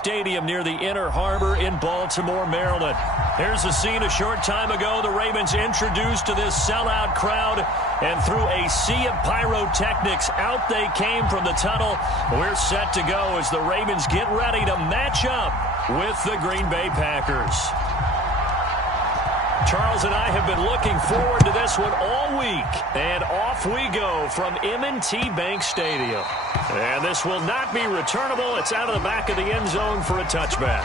Stadium near the Inner Harbor in Baltimore, Maryland. Here's the scene a short time ago. The Ravens introduced to this sellout crowd, and through a sea of pyrotechnics, out they came from the tunnel. We're set to go as the Ravens get ready to match up with the Green Bay Packers. Charles and I have been looking forward to this one all week. And off we go from M&T Bank Stadium. And this will not be returnable. It's out of the back of the end zone for a touchback.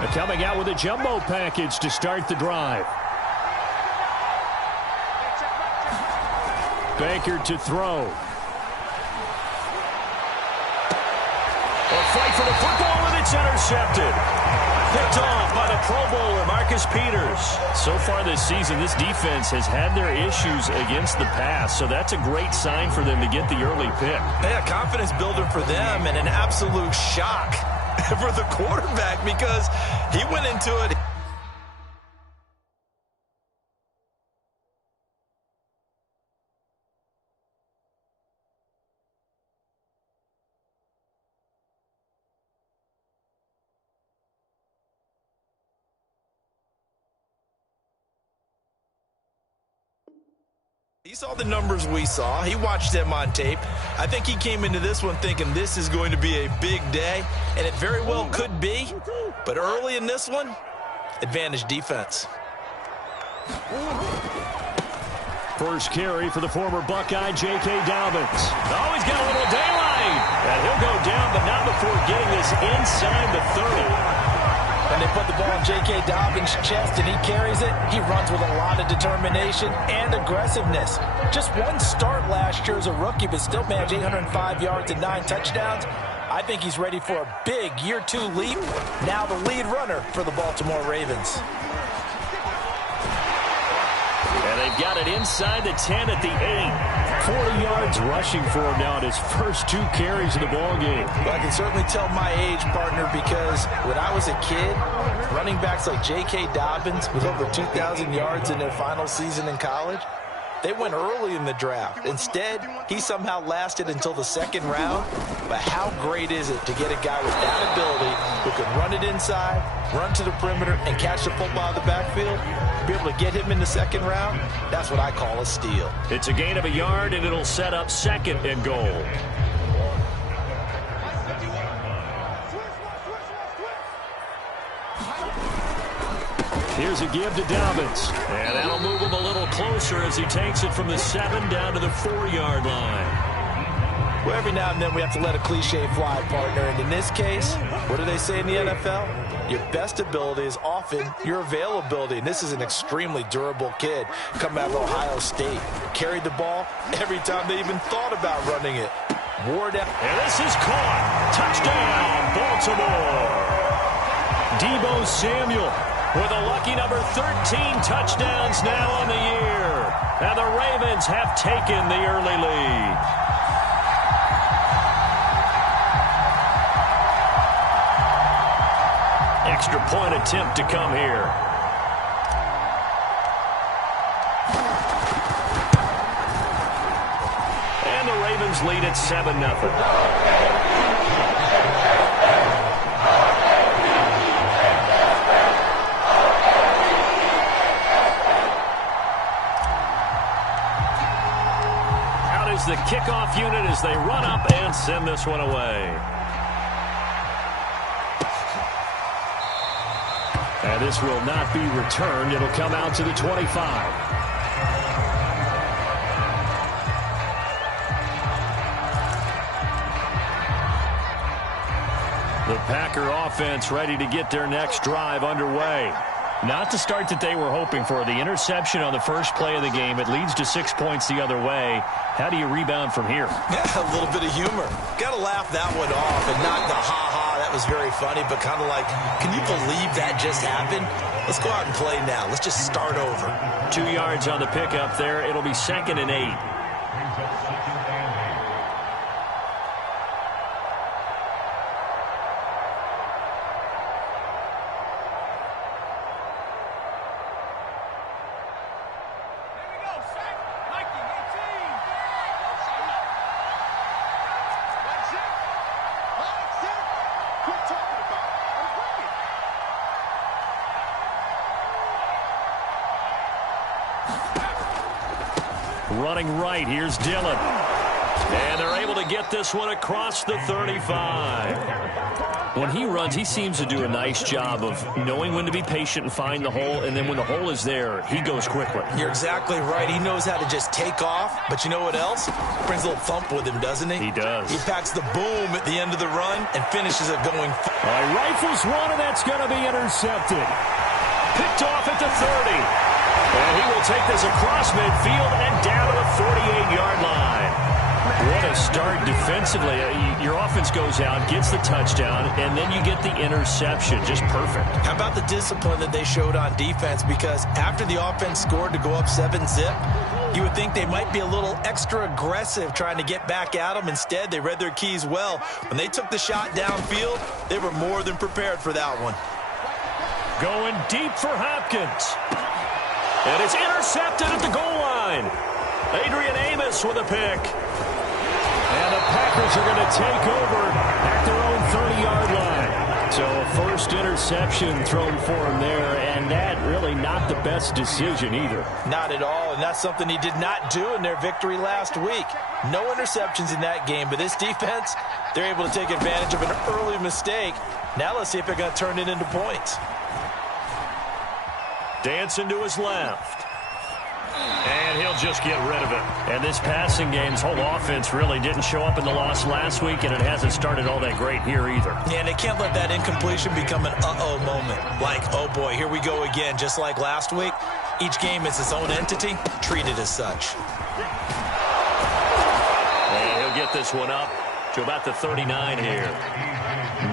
And coming out with a jumbo package to start the drive. Baker to throw. A fight for the football, and it's intercepted. Picked off by the Pro Bowler, Marcus Peters. So far this season, this defense has had their issues against the pass, so that's a great sign for them to get the early pick. Yeah, confidence builder for them and an absolute shock for the quarterback because he went into it. He saw the numbers we saw. He watched them on tape. I think he came into this one thinking this is going to be a big day, and it very well could be. But early in this one, advantage defense. First carry for the former Buckeye, J.K. Dobbins. Oh, he's got a little daylight. And he'll go down, but not before getting this inside the 30. When they put the ball in J.K. Dobbins' chest and he carries it, he runs with a lot of determination and aggressiveness. Just one start last year as a rookie, but still managed 805 yards and 9 touchdowns. I think he's ready for a big year-2 leap. Now the lead runner for the Baltimore Ravens. And they've got it inside the 10 at the 8. 40 yards rushing for him now in his first 2 carries of the ballgame. Well, I can certainly tell my age, partner, because when I was a kid, running backs like J.K. Dobbins with over 2,000 yards in their final season in college, they went early in the draft. Instead, he somehow lasted until the 2nd round. But how great is it to get a guy with that ability who can run it inside, run to the perimeter, and catch the football out of the backfield? Be able to get him in the 2nd round, that's what I call a steal. It's a gain of a yard, and it'll set up 2nd and goal. Here's a give to Dobbins. And that'll move him a little closer as he takes it from the 7 down to the 4-yard line. Well, every now and then we have to let a cliche fly, partner. And in this case, what do they say in the NFL? Your best ability is often your availability. And this is an extremely durable kid coming out of Ohio State. Carried the ball every time they even thought about running it. Wore down. And this is caught. Touchdown, Baltimore. Deebo Samuel with a lucky number 13 touchdowns now on the year. And the Ravens have taken the early lead. Extra point attempt to come here. And the Ravens lead at 7-0. The kickoff unit as they run up and send this one away. And this will not be returned. It'll come out to the 25. The Packer offense ready to get their next drive underway. Not the start that they were hoping for. The interception on the first play of the game. It leads to 6 points the other way. How do you rebound from here? Yeah, a little bit of humor. Got to laugh that one off and not the ha-ha. That was very funny, but kind of like, can you believe that just happened? Let's go out and play now. Let's just start over. 2 yards on the pickup there. It'll be 2nd and 8. Running right, here's Dillon. And they're able to get this one across the 35. When he runs, he seems to do a nice job of knowing when to be patient and find the hole, and then when the hole is there, he goes quickly. You're exactly right. He knows how to just take off, but you know what else? Brings a little thump with him, doesn't he? He does. He packs the boom at the end of the run and finishes it going. He rifles one, and that's going to be intercepted. Picked off at the 30. And he will take this across midfield and down to the 48-yard line. What a start defensively. Your offense goes out, gets the touchdown, and then you get the interception. Just perfect. How about the discipline that they showed on defense? Because after the offense scored to go up 7-zip, you would think they might be a little extra aggressive trying to get back at them. Instead, they read their keys well. When they took the shot downfield, they were more than prepared for that one. Going deep for Hopkins. And it's intercepted at the goal line. Adrian Amos with a pick. And the Packers are going to take over at their own 30-yard line. So a first interception thrown for him there, and that really not the best decision either. Not at all, and that's something he did not do in their victory last week. No interceptions in that game, but this defense, they're able to take advantage of an early mistake. Now let's see if they're going to turn it into points. Dancing to his left. And he'll just get rid of it. And this passing game's whole offense really didn't show up in the loss last week, and it hasn't started all that great here either. Yeah, and they can't let that incompletion become an uh-oh moment. Like, oh boy, here we go again, just like last week. Each game is its own entity, treated as such. And he'll get this one up to about the 39 here.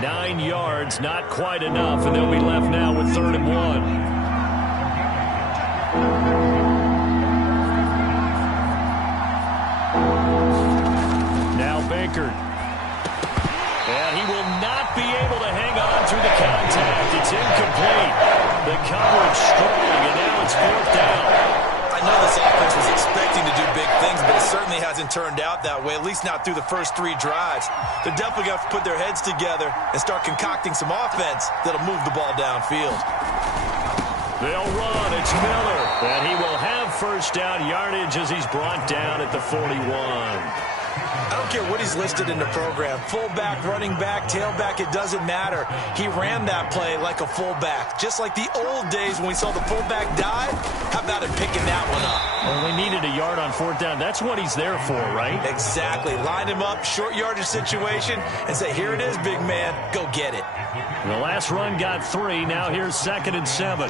9 yards, not quite enough, and they'll be left now with 3rd and 1. And he will not be able to hang on through the contact. It's incomplete. The coverage strong, and now it's 4th down. I know this offense was expecting to do big things, but it certainly hasn't turned out that way, at least not through the first 3 drives. They're definitely going to have to put their heads together and start concocting some offense that'll move the ball downfield. They'll run. It's Miller. And he will have first down yardage as he's brought down at the 41. I don't care what he's listed in the program. Fullback, running back, tailback, it doesn't matter. He ran that play like a fullback. Just like the old days when we saw the fullback dive. How about him picking that one up? Well, they needed a yard on 4th down. That's what he's there for, right? Exactly. Line him up, short yardage situation, and say, here it is, big man. Go get it. The last run got 3. Now here's 2nd and 7.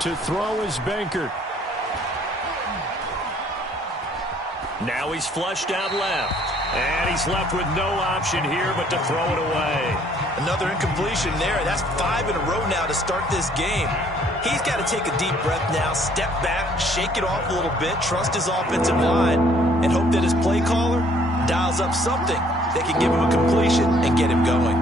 To throw is Bankert. Now he's flushed out left. And he's left with no option here but to throw it away. Another incompletion there. That's 5 in a row now to start this game. He's got to take a deep breath now, step back, shake it off a little bit, trust his offensive line, and hope that his play caller dials up something that can give him a completion and get him going.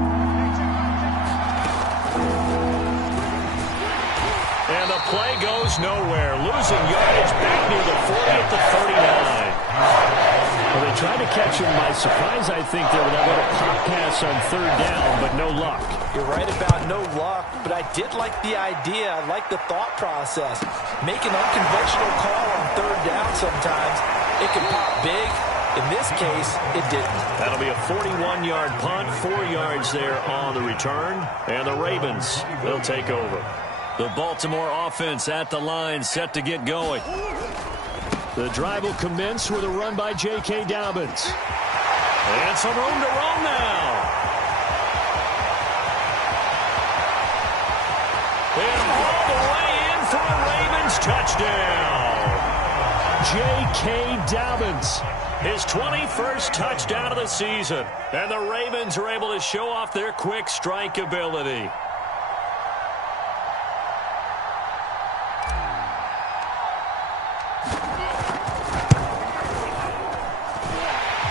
And the play goes nowhere. Losing yardage back near the 40 at the 39. Well, they tried to catch him by surprise, I think, there with that little pop pass on 3rd down, but no luck. You're right about no luck, but I did like the idea. I like the thought process. Make an unconventional call on 3rd down sometimes. It can pop big. In this case, it didn't. That'll be a 41-yard punt, 4 yards there on the return. And the Ravens, they'll take over. The Baltimore offense at the line, set to get going. The drive will commence with a run by J.K. Dobbins. And some room to roam now. And all the way in for a Ravens touchdown. J.K. Dobbins, his 21st touchdown of the season. And the Ravens are able to show off their quick strike ability.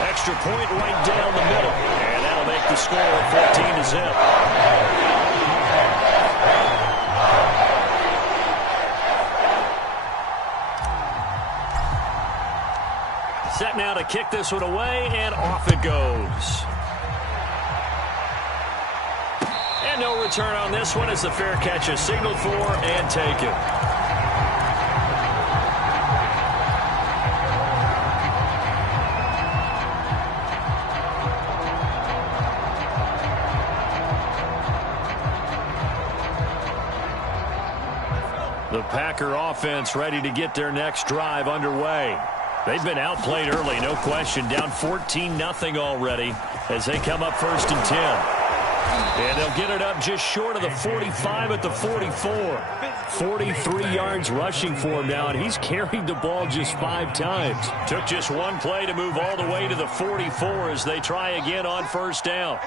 Extra point right down the middle. And that'll make the score 14-0. Set now to kick this one away, and off it goes. And no return on this one as the fair catch is signaled for and taken. Packer offense ready to get their next drive underway. They've been outplayed early, no question. Down 14-0 already as they come up 1st and 10. And they'll get it up just short of the 45 at the 44. 43 yards rushing for him now, and he's carried the ball just 5 times. Took just one play to move all the way to the 44 as they try again on 1st down.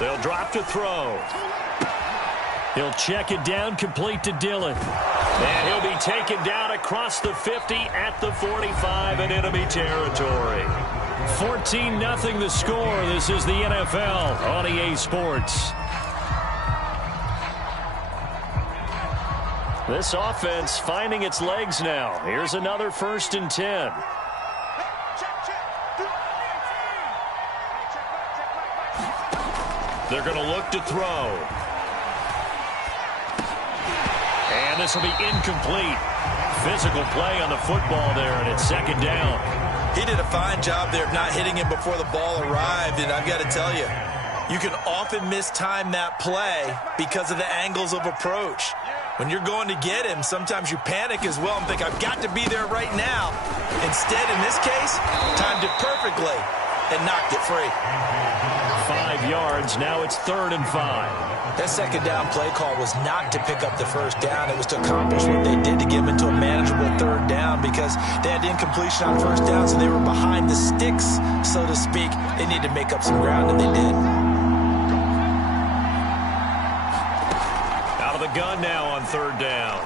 They'll drop to throw. He'll check it down, complete to Dillon. And he'll be taken down across the 50 at the 45 in enemy territory. 14-0 the score. This is the NFL on EA Sports. This offense finding its legs now. Here's another 1st and 10. They're going to look to throw. And this will be incomplete. Physical play on the football there, and it's 2nd down. He did a fine job there of not hitting him before the ball arrived, and I've got to tell you, you can often mistime that play because of the angles of approach. When you're going to get him, sometimes you panic as well and think, I've got to be there right now. Instead, in this case, timed it perfectly and knocked it free. 5 yards. Now it's 3rd and 5. That 2nd down play call was not to pick up the 1st down. It was to accomplish what they did to get him into a manageable 3rd down because they had incompletion on 1st down, so they were behind the sticks, so to speak. They needed to make up some ground, and they did. Out of the gun now on 3rd down.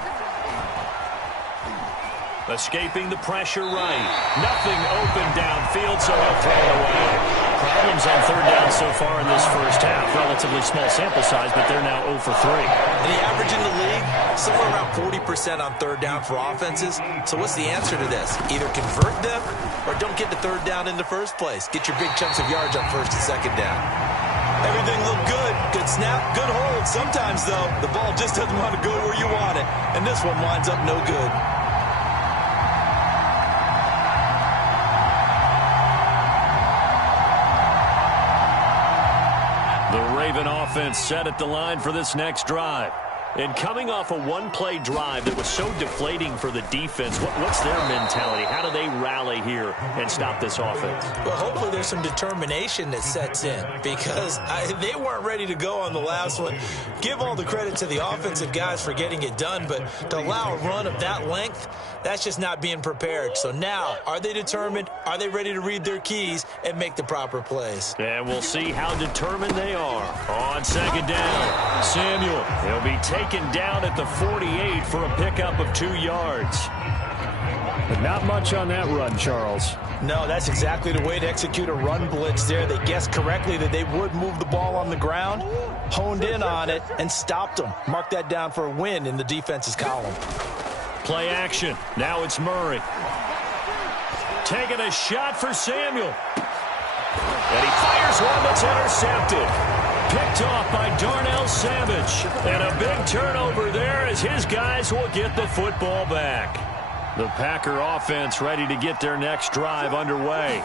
Escaping the pressure right. Nothing open downfield, so he'll throw it away. Problems on 3rd down so far in this 1st half. Relatively small sample size, but they're now 0 for 3. And the average in the league, somewhere around 40% on 3rd down for offenses. So what's the answer to this? Either convert them or don't get the 3rd down in the first place. Get your big chunks of yards on 1st and 2nd down. Everything looked good. Good snap, good hold. Sometimes, though, the ball just doesn't want to go where you want it. And this one winds up no good. Raven offense set at the line for this next drive. And coming off a one-play drive that was so deflating for the defense, what's their mentality? How do they rally here and stop this offense? Well, hopefully there's some determination that sets in because they weren't ready to go on the last one. Give all the credit to the offensive guys for getting it done, but to allow a run of that length, that's just not being prepared. So now, are they determined? Are they ready to read their keys and make the proper plays? And we'll see how determined they are. On 2nd down, Samuel. He'll be taken down at the 48 for a pickup of 2 yards. But not much on that run, Charles. No, that's exactly the way to execute a run blitz there. They guessed correctly that they would move the ball on the ground, honed in on it, and stopped them. Mark that down for a win in the defense's column. Play action. Now it's Murray. Taking a shot for Samuel. And he fires one that's intercepted. Picked off by Darnell Savage. And a big turnover there as his guys will get the football back. The Packer offense ready to get their next drive underway.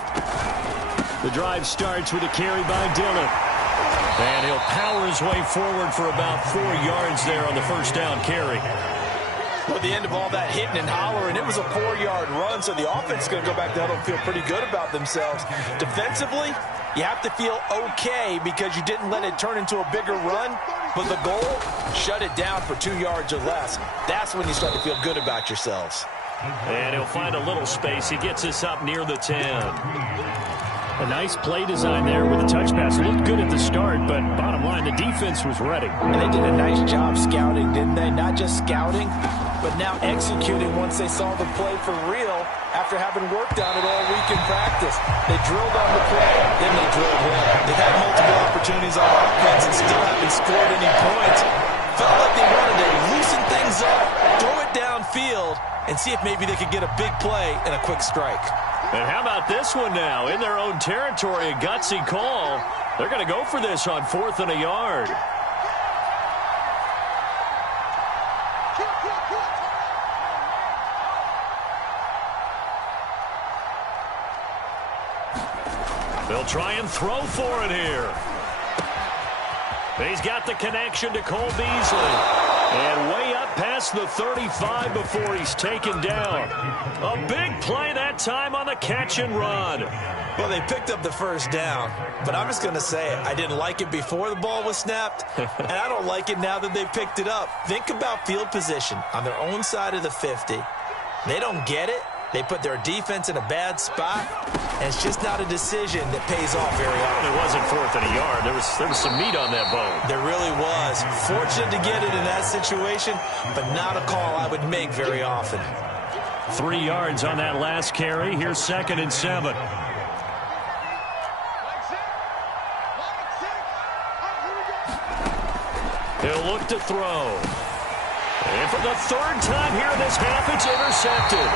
The drive starts with a carry by Dillon. And he'll power his way forward for about 4 yards there on the 1st down carry. Well, at the end of all that hitting and hollering, it was a 4-yard run, so the offense is going to go back to huddle and feel pretty good about themselves. Defensively, you have to feel okay because you didn't let it turn into a bigger run, but the goal, shut it down for 2 yards or less. That's when you start to feel good about yourselves. And he'll find a little space. He gets us up near the 10. A nice play design there with a touch pass. Looked good at the start, but bottom line, the defense was ready. And they did a nice job scouting, didn't they? Not just scouting, but now executing once they saw the play for real after having worked on it all week in practice. They drilled on the play, then they drilled him. They've had multiple opportunities on offense and still haven't scored any points. Felt like they wanted to loosen things up, throw it downfield, and see if maybe they could get a big play and a quick strike. And how about this one now? In their own territory, a gutsy call. They're going to go for this on 4th and a yard. They'll try and throw for it here. He's got the connection to Cole Beasley. And way up past the 35 before he's taken down. A big play that time on the catch and run. Well, they picked up the first down, but I'm just going to say it. I didn't like it before the ball was snapped, and I don't like it now that they picked it up. Think about field position on their own side of the 50. They don't get it. They put their defense in a bad spot, and it's just not a decision that pays off very often. It wasn't 4th and a yard. There was some meat on that bone. There really was. Fortunate to get it in that situation, but not a call I would make very often. 3 yards on that last carry. Here's 2nd and 7. He'll look to throw. And for the 3rd time here in this half, it's intercepted.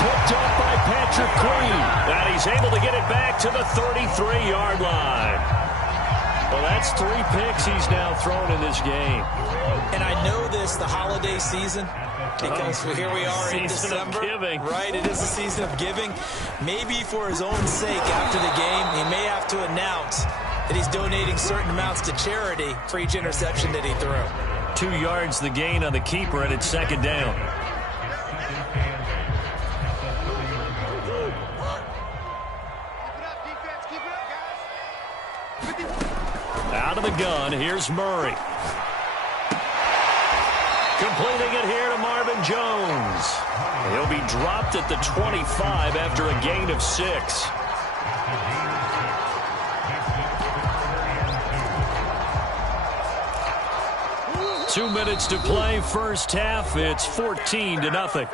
Picked up by Patrick Queen. And he's able to get it back to the 33-yard line. Well, that's 3 picks he's now thrown in this game. And I know this, the holiday season, because here we are in December. Season of giving. Right, it is a season of giving. Maybe for his own sake after the game, he may have to announce that he's donating certain amounts to charity for each interception that he threw. 2 yards the gain on the keeper, and it's 2nd down. Out of the gun, here's Murray. Completing it here to Marvin Jones. He'll be dropped at the 25 after a gain of 6. Two minutes to play, first half. It's 14-0.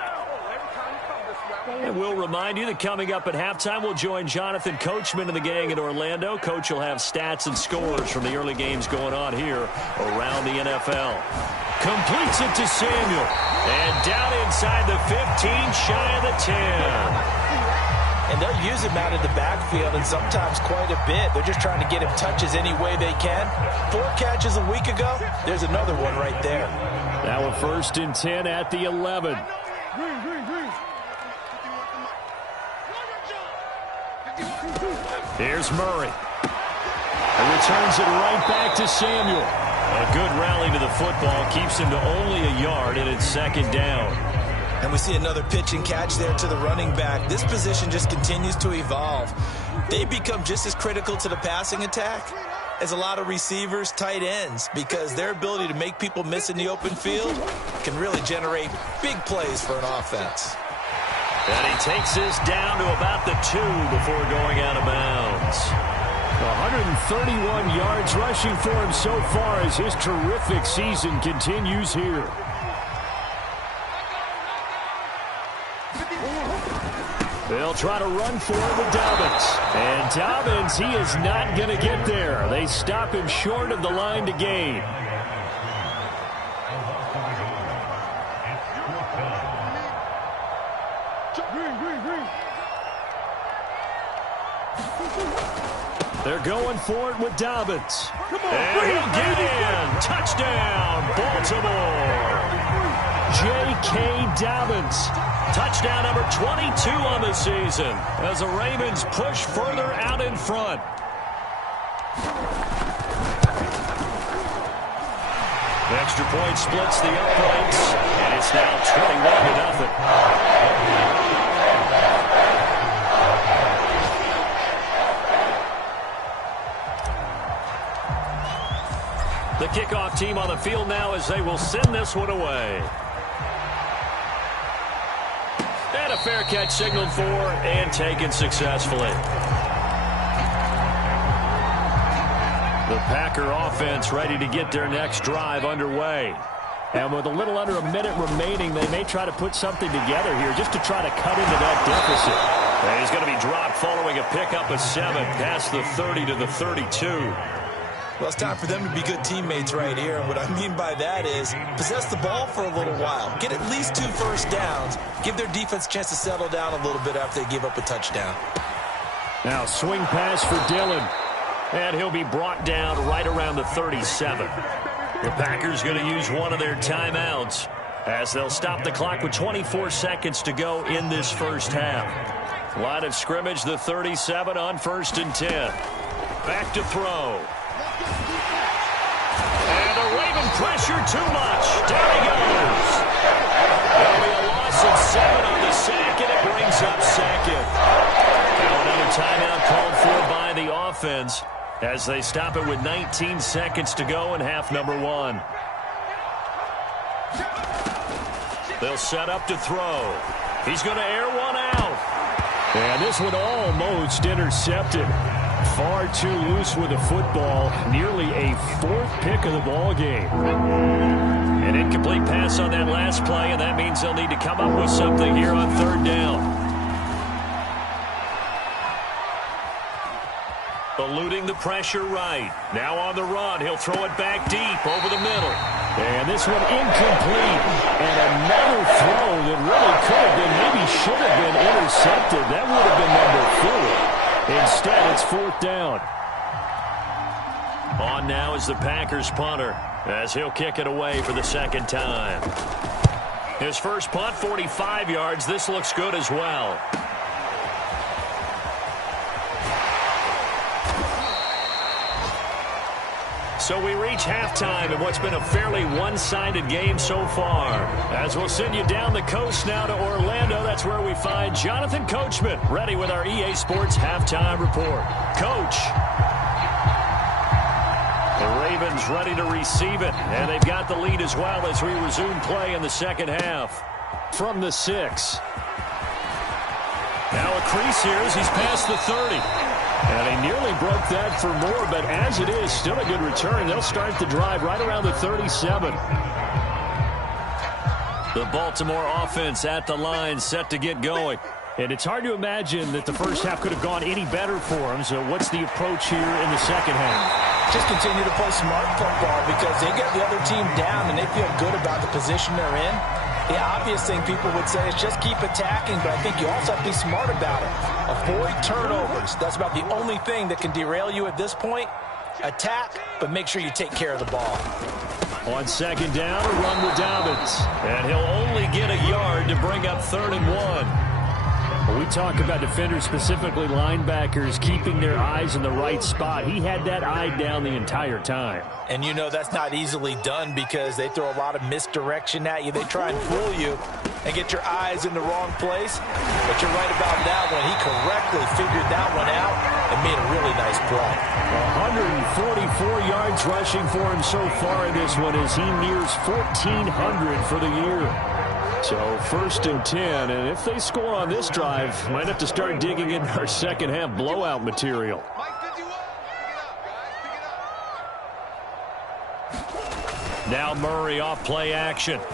And we'll remind you that coming up at halftime, we'll join Jonathan Coachman and the gang in Orlando. Coach will have stats and scores from the early games going on here around the NFL. Completes it to Samuel. And down inside the 15, shy of the 10. And they'll use him out of the backfield, and sometimes quite a bit. They're just trying to get him touches any way they can. 4 catches a week ago. There's another one right there. Now a 1st and 10 at the 11. Here's Murray. And returns it right back to Samuel. A good rally to the football. Keeps him to only a yard, and it's 2nd down. And we see another pitch and catch there to the running back. This position just continues to evolve. They become just as critical to the passing attack as a lot of receivers, tight ends, because their ability to make people miss in the open field can really generate big plays for an offense. And he takes this down to about the 2 before going out of bounds. 131 yards rushing for him so far as his terrific season continues here. They'll try to run for it with Dobbins. And Dobbins, he is not going to get there. They stop him short of the line to gain. They're going for it with Dobbins. And he'll get in. Touchdown, Baltimore. J.K. Dobbins. Touchdown number 22 on the season as the Ravens push further out in front. The extra point splits the uprights, and it's now 21-0. The kickoff team on the field now as they will send this one away. And a fair catch signaled for and taken successfully. The Packer offense ready to get their next drive underway. And with a little under a minute remaining, they may try to put something together here just to try to cut into that deficit. And he's going to be dropped following a pickup of 7 past the 30 to the 32. Well, it's time for them to be good teammates right here. And what I mean by that is possess the ball for a little while. Get at least 2 first downs. Give their defense a chance to settle down a little bit after they give up a touchdown. Now swing pass for Dillon. And he'll be brought down right around the 37. The Packers going to use one of their timeouts as they'll stop the clock with 24 seconds to go in this first half. Line of scrimmage, the 37 on 1st and 10. Back to throw. Giving pressure too much. Down he goes. There'll be a loss of 7 on the sack, and it brings up second. Now another timeout called for by the offense as they stop it with 19 seconds to go in half number 1. They'll set up to throw. He's going to air one out. And this one almost intercepted. Far too loose with the football. Nearly a 4th pick of the ball game. An incomplete pass on that last play, and that means they'll need to come up with something here on 3rd down. Eluding the pressure right. Now on the run. He'll throw it back deep over the middle. And this one incomplete. And another throw that really could have been, maybe should have been intercepted. That would have been number 4. Instead, it's 4th down. On now is the Packers punter as he'll kick it away for the 2nd time. His first punt, 45 yards. This looks good as well. So we reach halftime in what's been a fairly one-sided game so far. As we'll send you down the coast now to Orlando, that's where we find Jonathan Coachman, ready with our EA Sports Halftime Report. Coach. The Ravens ready to receive it, and they've got the lead as well as we resume play in the 2nd half. From the 6. Now a crease here as he's past the 30. And he nearly broke that for more, but as it is, still a good return. They'll start the drive right around the 37. The Baltimore offense at the line, set to get going. And it's hard to imagine that the first half could have gone any better for them. So what's the approach here in the 2nd half? Just continue to play smart football because they get the other team down and they feel good about the position they're in. The obvious thing people would say is just keep attacking, but I think you also have to be smart about it. Avoid turnovers. That's about the only thing that can derail you at this point. Attack, but make sure you take care of the ball. On 2nd down, a run with Dobbins. And he'll only get a yard to bring up 3rd and 1. When we talk about defenders, specifically linebackers, keeping their eyes in the right spot, he had that eye down the entire time. And you know that's not easily done because they throw a lot of misdirection at you. They try and fool you and get your eyes in the wrong place. But you're right about that one. He correctly figured that one out and made a really nice play. 144 yards rushing for him so far in this one as he nears 1,400 for the year. So 1st and 10, and if they score on this drive, might have to start digging in our 2nd half blowout material. Now Murray off play action. And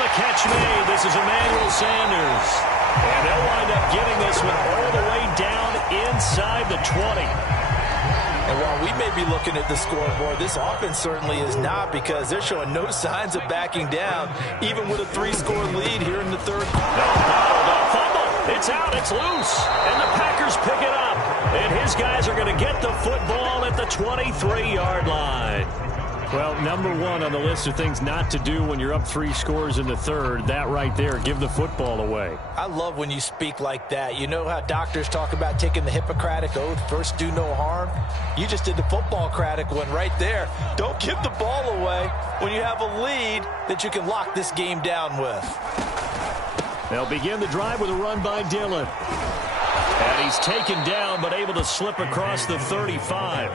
the catch made. This is Emmanuel Sanders. And they'll wind up getting this one all the way down inside the 20. And while we may be looking at the scoreboard, this offense certainly is not because they're showing no signs of backing down, even with a 3-score lead here in the 3rd quarter. Fumble. It's out. It's loose. And the Packers pick it up. And his guys are going to get the football at the 23-yard line. Well, number 1 on the list of things not to do when you're up 3 scores in the 3rd. That right there, give the football away. I love when you speak like that. You know how doctors talk about taking the Hippocratic Oath, first do no harm? You just did the football-cratic one right there. Don't give the ball away when you have a lead that you can lock this game down with. They'll begin the drive with a run by Dillon. And he's taken down but able to slip across the 35.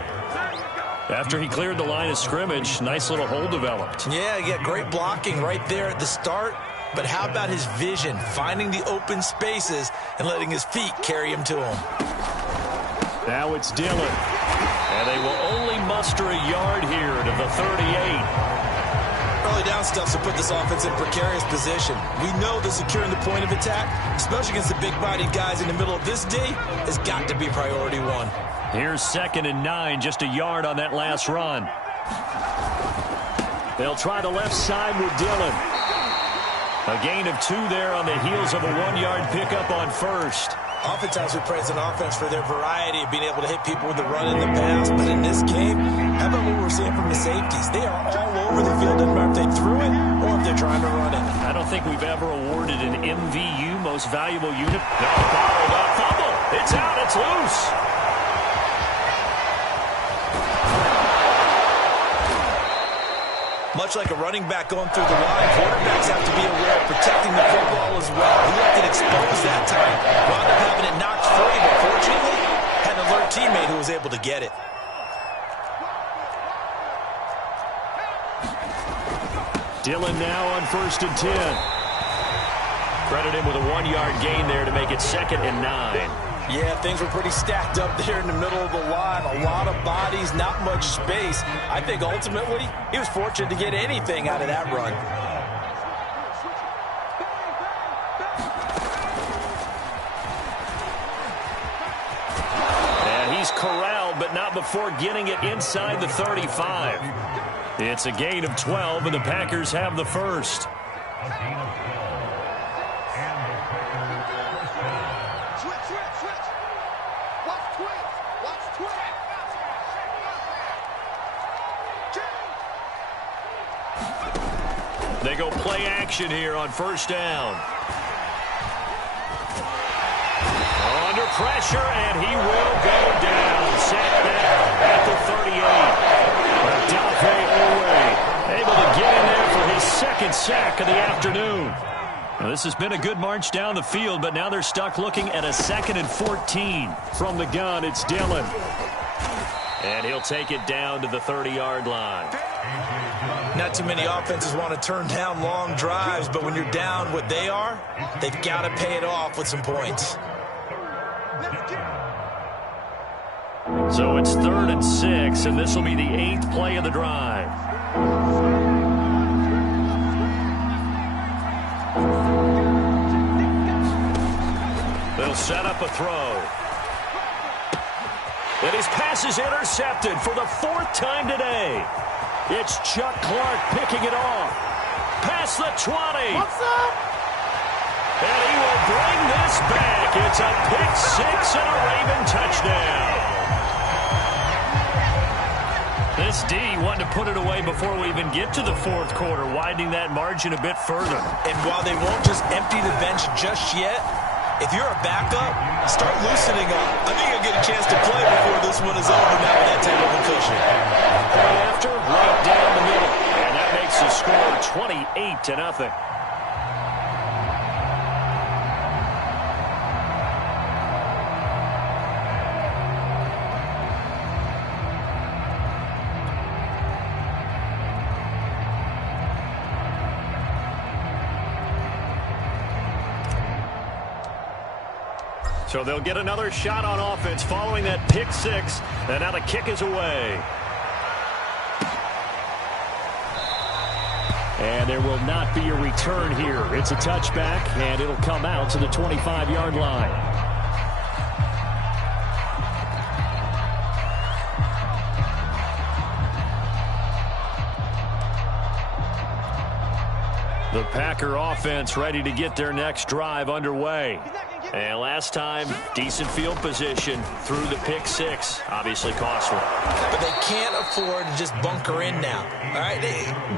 After he cleared the line of scrimmage, nice little hole developed. Yeah, he got great blocking right there at the start. But how about his vision, finding the open spaces and letting his feet carry him to him? Now it's Dillon. And they will only muster a yard here to the 38. Early down stuff to put this offense in precarious position. We know that securing the point of attack, especially against the big-bodied guys in the middle of this D, has got to be priority 1. Here's 2nd and 9, just a yard on that last run. They'll try the left side with Dillon. A gain of 2 there on the heels of a 1-yard pickup on 1st. Oftentimes we praise an offense for their variety of being able to hit people with the run in the pass, but in this game, how about what we're seeing from the safeties? They are all over the field, no matter if they threw it or if they're trying to run it. I don't think we've ever awarded an MVU, most valuable unit. No, bottled up fumble. It's out. It's loose. Much like a running back going through the line, quarterbacks have to be aware of protecting the football as well. He left it exposed that time, wound up having it knocked free, but fortunately, had an alert teammate who was able to get it. Dillon now on 1st and 10. Credit him with a 1-yard gain there to make it 2nd and 9. Yeah, things were pretty stacked up there in the middle of the line. A lot of bodies, not much space. I think ultimately he was fortunate to get anything out of that run. And he's corralled, but not before getting it inside the 35. It's a gain of 12, and the Packers have the first. They go play action here on 1st down. Under pressure, and he will go down. Set down at the 38. Odafe Oweh able to get in there for his 2nd sack of the afternoon. Now, this has been a good march down the field, but now they're stuck looking at a 2nd and 14. From the gun, it's Dillon. And he'll take it down to the 30-yard line. Not too many offenses want to turn down long drives, but when you're down what they are, they've got to pay it off with some points. So it's 3rd and 6, and this will be the 8th play of the drive. They'll set up a throw. And his pass is intercepted for the 4th time today. It's Chuck Clark picking it off. Past the 20. What's up? And he will bring this back. It's a pick-6 and a Raven touchdown. This D wanted to put it away before we even get to the 4th quarter, widening that margin a bit further. And while they won't just empty the bench just yet, if you're a backup, start loosening up. I think you'll get a chance to play before this one is over now with that type of a cushion. After, right down the middle. And that makes the score 28-0. So they'll get another shot on offense following that pick-6, and now the kick is away. And there will not be a return here. It's a touchback, and it'll come out to the 25-yard line. The Packer offense ready to get their next drive underway. And last time, decent field position through the pick-6. Obviously costly. But they can't afford to just bunker in now. All right,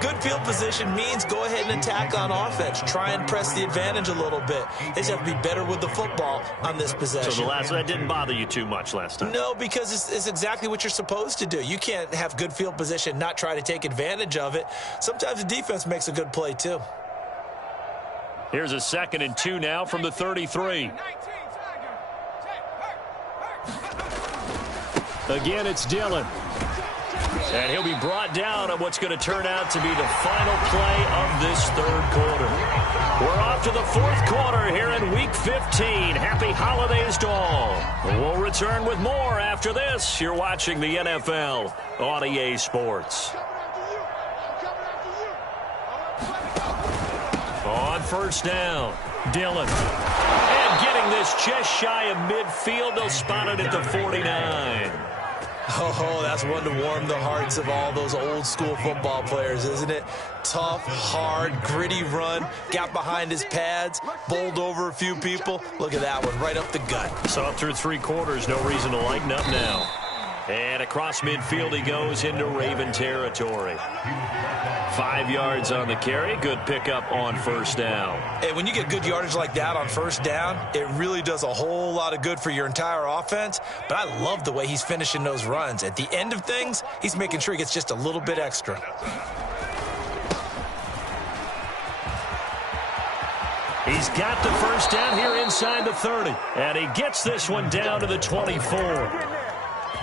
good field position means go ahead and attack on offense. Try and press the advantage a little bit. They just have to be better with the football on this possession. So that didn't bother you too much last time? No, because it's exactly what you're supposed to do. You can't have good field position, not try to take advantage of it. Sometimes the defense makes a good play, too. Here's a 2nd and 2 now from the 33. Again, it's Dillon. And he'll be brought down on what's going to turn out to be the final play of this 3rd quarter. We're off to the 4th quarter here in Week 15. Happy holidays to all. We'll return with more after this. You're watching the NFL on EA Sports. On 1st down, Dillon. And getting this just shy of midfield, they'll spot it at the 49. Oh, that's one to warm the hearts of all those old school football players, isn't it? Tough, hard, gritty run, got behind his pads, bowled over a few people. Look at that one, right up the gut. So through 3 quarters, no reason to lighten up now. And across midfield he goes into Raven territory. 5 yards on the carry. Good pickup on 1st down. And when you get good yardage like that on 1st down, it really does a whole lot of good for your entire offense. But I love the way he's finishing those runs. At the end of things, he's making sure he gets just a little bit extra. He's got the first down here inside the 30. And he gets this one down to the 24.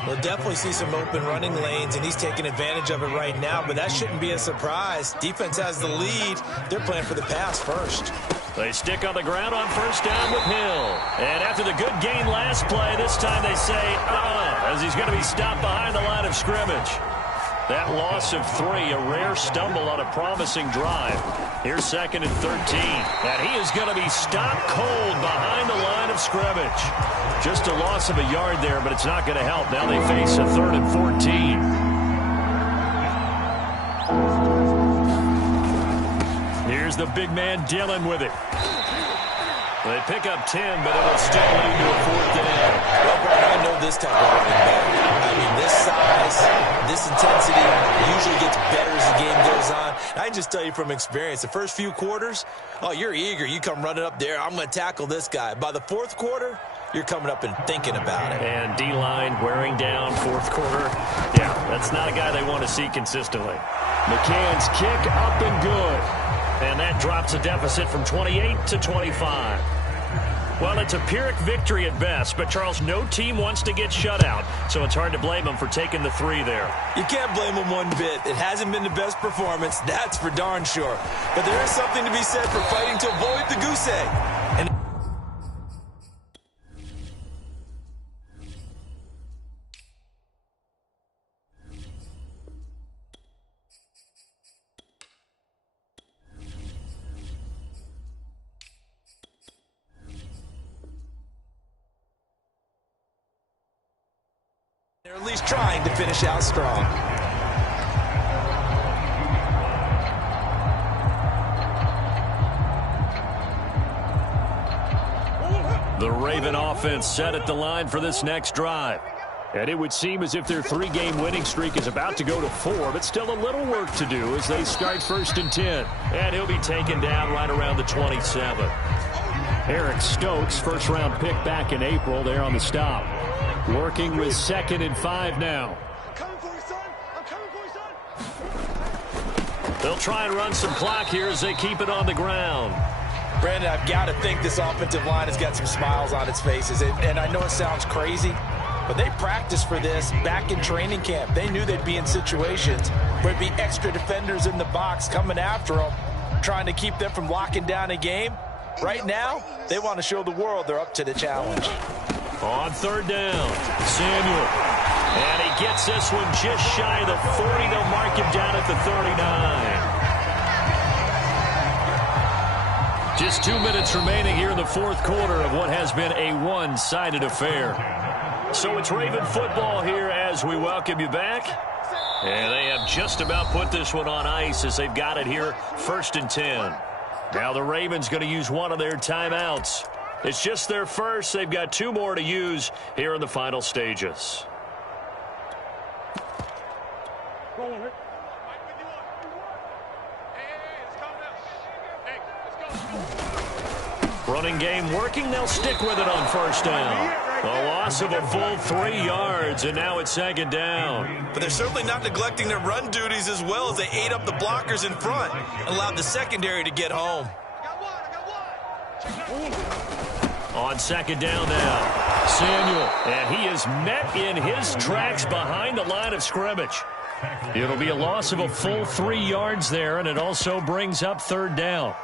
We'll definitely see some open running lanes, and he's taking advantage of it right now, but that shouldn't be a surprise. Defense has the lead. They're playing for the pass first. They stick on the ground on first down with Hill. And after the good gain last play, this time they say, as he's going to be stopped behind the line of scrimmage. That loss of 3, a rare stumble on a promising drive. Here's 2nd and 13. And he is going to be stopped cold behind the line of scrimmage. Just a loss of a yard there, but it's not going to help. Now they face a 3rd and 14. Here's the big man Dillon with it. They pick up 10, but it'll still lead to a 4th down. Well, Brad, I know this type of running back. I mean, this size, this intensity usually gets better as the game goes on. I can just tell you from experience, the first few quarters, you're eager. You come running up there, I'm going to tackle this guy. By the 4th quarter, you're coming up and thinking about it. And D-line wearing down 4th quarter. Yeah, that's not a guy they want to see consistently. McCann's kick up and good. And that drops a deficit from 28 to 25. Well, it's a Pyrrhic victory at best, but, Charles, no team wants to get shut out, so it's hard to blame them for taking the 3 there. You can't blame them one bit. It hasn't been the best performance, that's for darn sure. But there is something to be said for fighting to avoid the goose egg. And they're at least trying to finish out strong. The Raven offense set at the line for this next drive. And it would seem as if their 3-game winning streak is about to go to 4, but still a little work to do as they start 1st and 10. And he'll be taken down right around the 27. Eric Stokes, 1st-round pick back in April, there on the stop. Working with 2nd and 5 now. I'm coming for you, son. I'm coming for you, son. They'll try and run some clock here as they keep it on the ground. Brandon, I've got to think this offensive line has got some smiles on its faces. And I know it sounds crazy, but they practiced for this back in training camp. They knew they'd be in situations where there'd be extra defenders in the box coming after them, trying to keep them from locking down a game. Right now, they want to show the world they're up to the challenge. On 3rd down, Samuel. And he gets this one just shy of the 40. They'll mark him down at the 39. Just 2 minutes remaining here in the 4th quarter of what has been a one-sided affair. So it's Raven football here as we welcome you back. And they have just about put this one on ice as they've got it here 1st and 10. Now the Ravens going to use one of their timeouts. It's just their first. They've got 2 more to use here in the final stages. Running game working. They'll stick with it on 1st down. A loss of a full 3 yards, and now it's 2nd down. But they're certainly not neglecting their run duties as well as they ate up the blockers in front and allowed the secondary to get home. On 2nd down now, Samuel, and he is met in his tracks behind the line of scrimmage. It'll be a loss of a full 3 yards there, and it also brings up 3rd down.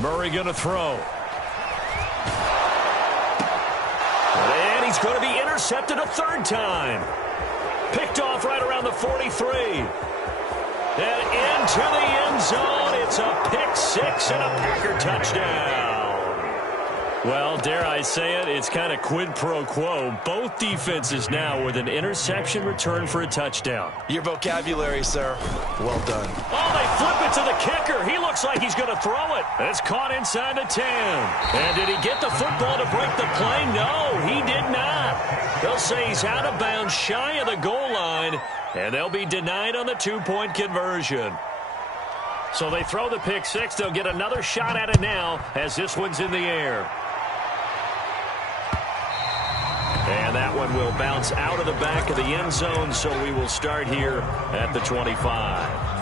Murray going to throw. And he's going to be intercepted a 3rd time. Picked off right around the 43. And into the end zone. It's a pick 6 and a Packer touchdown. Well, dare I say it, it's kind of quid pro quo. Both defenses now with an interception return for a touchdown. Your vocabulary, sir. Well done. Oh, they flip it to the kicker. He looks like he's going to throw it. It's caught inside the 10. And did he get the football to break the play? No, he did not. They'll say he's out of bounds shy of the goal line, and they'll be denied on the 2-point conversion. So they throw the pick 6. They'll get another shot at it now as this one's in the air. And that one one will bounce out of the back of the end zone, so we will start here at the 25.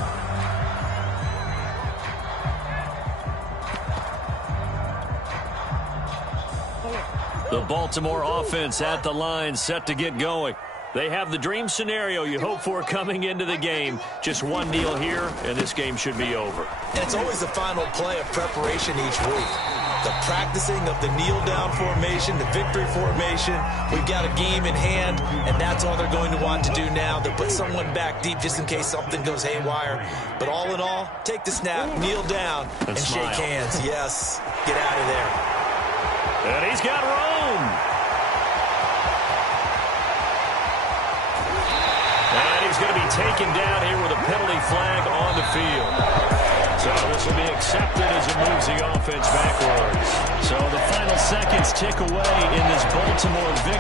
The Baltimore offense at the line, set to get going. They have the dream scenario you hope for coming into the game. Just one deal here, and this game should be over. And it's always the final play of preparation each week. The practicing of the kneel-down formation, the victory formation. We've got a game in hand, and that's all they're going to want to do now. They'll put someone back deep just in case something goes haywire. But all in all, take the snap, kneel down, and shake hands. Yes, get out of there. And he's got room. And he's going to be taken down here with a penalty flag on the field. So this will be accepted as it moves the offense backwards. So the final seconds tick away in this Baltimore victory.